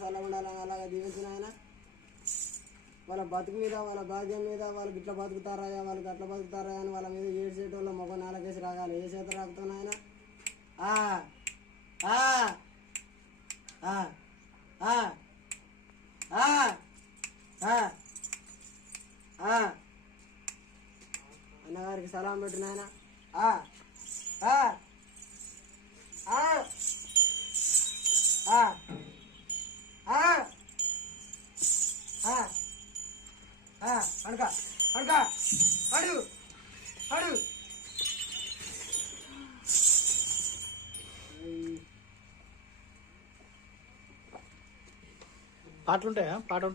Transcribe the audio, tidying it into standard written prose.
చల్లగా ఉండాలని అలాగా దీవించిన ఆయన. వాళ్ళ బతుకు మీద వాళ్ళ భాగ్యం మీద వాళ్ళు గిట్ల బతుకుతారాయా వాళ్ళు గట్ల బతుకుతారా అని వాళ్ళ మీద ఏడ్చేటోళ్ళ మొగ నేలకేసి రాగాలి. ఏ చేత రాకుతాను ఆయన అన్నగారికి సలాం పెట్టిన ఆయన. అడుక అడుక అడు అడు పాటలుంటాయా? పాట ఉంటాయి.